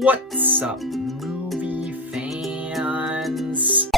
What's up, movie fans?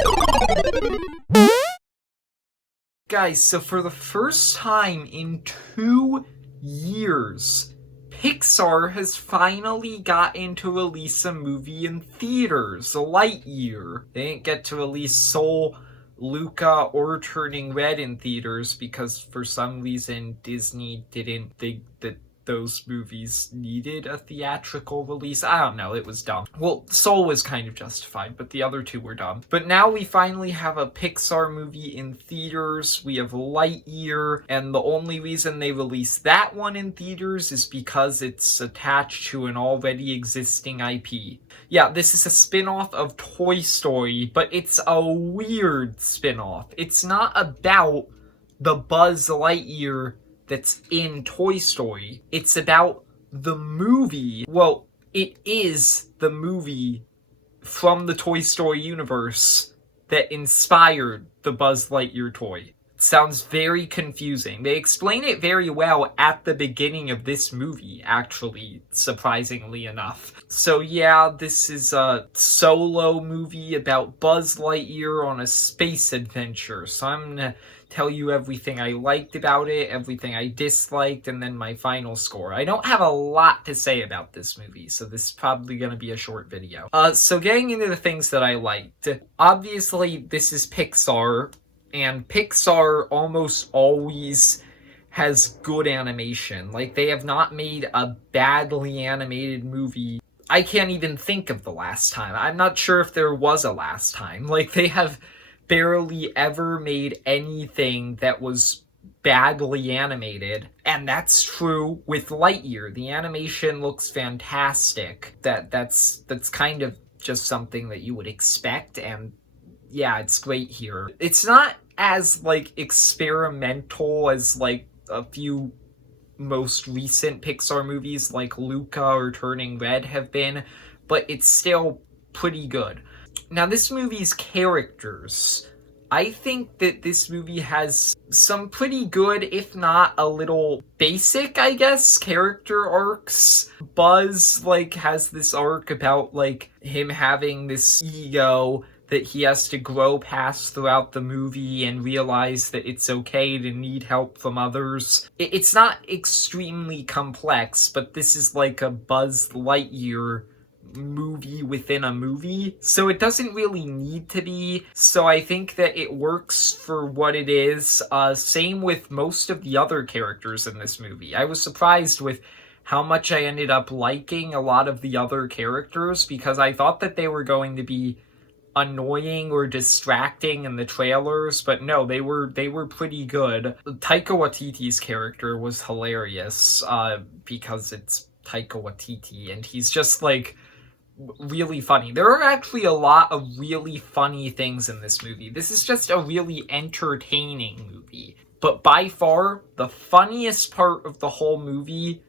Guys, so for the first time in 2 years, Pixar has finally gotten to release a movie in theaters, Lightyear. They didn't get to release Soul, Luca, or Turning Red in theaters because for some reason Disney didn't think that those movies needed a theatrical release. I don't know, it was dumb. Well, Soul was kind of justified, but the other two were dumb. But now we finally have a Pixar movie in theaters. We have Lightyear, and the only reason they released that one in theaters is because it's attached to an already existing IP. Yeah, this is a spin-off of Toy Story, but it's a weird spin-off. It's not about the Buzz Lightyear that's in Toy Story. It's about the movie. Well, it is the movie from the Toy Story universe that inspired the Buzz Lightyear toy. It sounds very confusing. They explain it very well at the beginning of this movie, actually, surprisingly enough. So yeah, this is a solo movie about Buzz Lightyear on a space adventure. So I'm gonna tell you everything I liked about it, everything I disliked, and then my final score. I don't have a lot to say about this movie, so this is probably going to be a short video. So getting into the things that I liked. Obviously, this is Pixar, and Pixar almost always has good animation. Like, they have not made a badly animated movie. I can't even think of the last time. I'm not sure if there was a last time. Like, they have barely ever made anything that was badly animated, and that's true with Lightyear. The animation looks fantastic. That's kind of just something that you would expect, and yeah, it's great here. It's not as like experimental as like a few most recent Pixar movies like Luca or Turning Red have been, but it's still pretty good. Now, this movie's characters, I think that this movie has some pretty good, if not a little basic, I guess, character arcs. Buzz, like, has this arc about, like, him having this ego that he has to grow past throughout the movie and realize that it's okay to need help from others. It's not extremely complex, but this is like a Buzz Lightyear movie within a movie, so it doesn't really need to be. So I think that it works for what it is. Same with most of the other characters in this movie. I was surprised with how much I ended up liking a lot of the other characters because I thought that they were going to be annoying or distracting in the trailers, but no, they were pretty good. Taika Waititi's character was hilarious because it's Taika Waititi and he's just like really funny. There are actually a lot of really funny things in this movie. This is just a really entertaining movie. But by far, the funniest part of the whole movie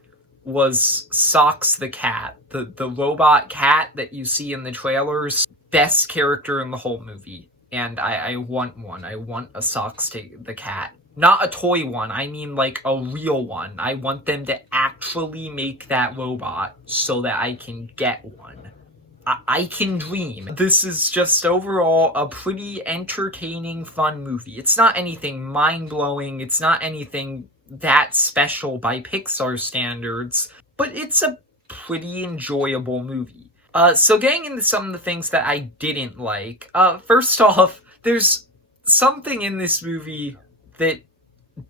was Socks the cat. The robot cat that you see in the trailers. Best character in the whole movie. And I want one. I want a Socks the cat. Not a toy one, I mean like a real one. I want them to actually make that robot so that I can get one. I can dream. This is just overall a pretty entertaining, fun movie. It's not anything mind-blowing, it's not anything that special by Pixar standards, but it's a pretty enjoyable movie. So getting into some of the things that I didn't like. First off, there's something in this movie that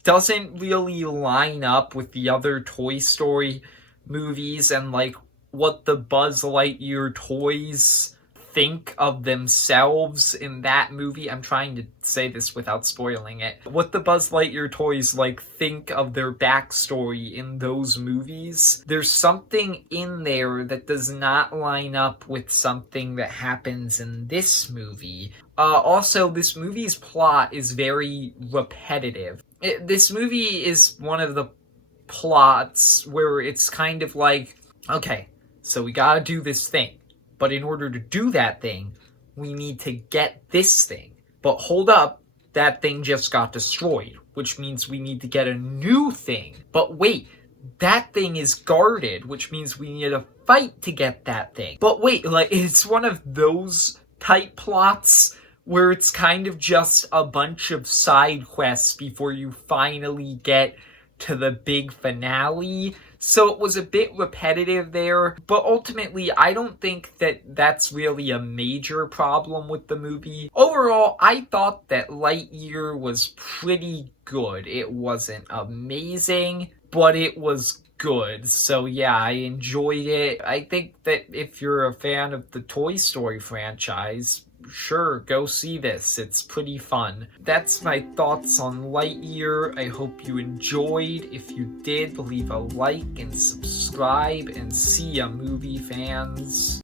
doesn't really line up with the other Toy Story movies and like what the Buzz Lightyear toys think of themselves in that movie. I'm trying to say this without spoiling it. What the Buzz Lightyear toys like think of their backstory in those movies. There's something in there that does not line up with something that happens in this movie. Also, this movie's plot is very repetitive. This movie is one of the plots where it's kind of like, okay, so we gotta do this thing. But in order to do that thing, we need to get this thing. But hold up, that thing just got destroyed, which means we need to get a new thing. But wait, that thing is guarded, which means we need to fight to get that thing. But wait, like, it's one of those type plots where it's kind of just a bunch of side quests before you finally get to the big finale. So it was a bit repetitive there, but ultimately I don't think that that's really a major problem with the movie. Overall, I thought that Lightyear was pretty good. It wasn't amazing, but it was good. So yeah, I enjoyed it. I think that if you're a fan of the Toy Story franchise, sure, go see this. It's pretty fun. That's my thoughts on Lightyear. I hope you enjoyed. If you did, leave a like and subscribe, and see ya, movie fans.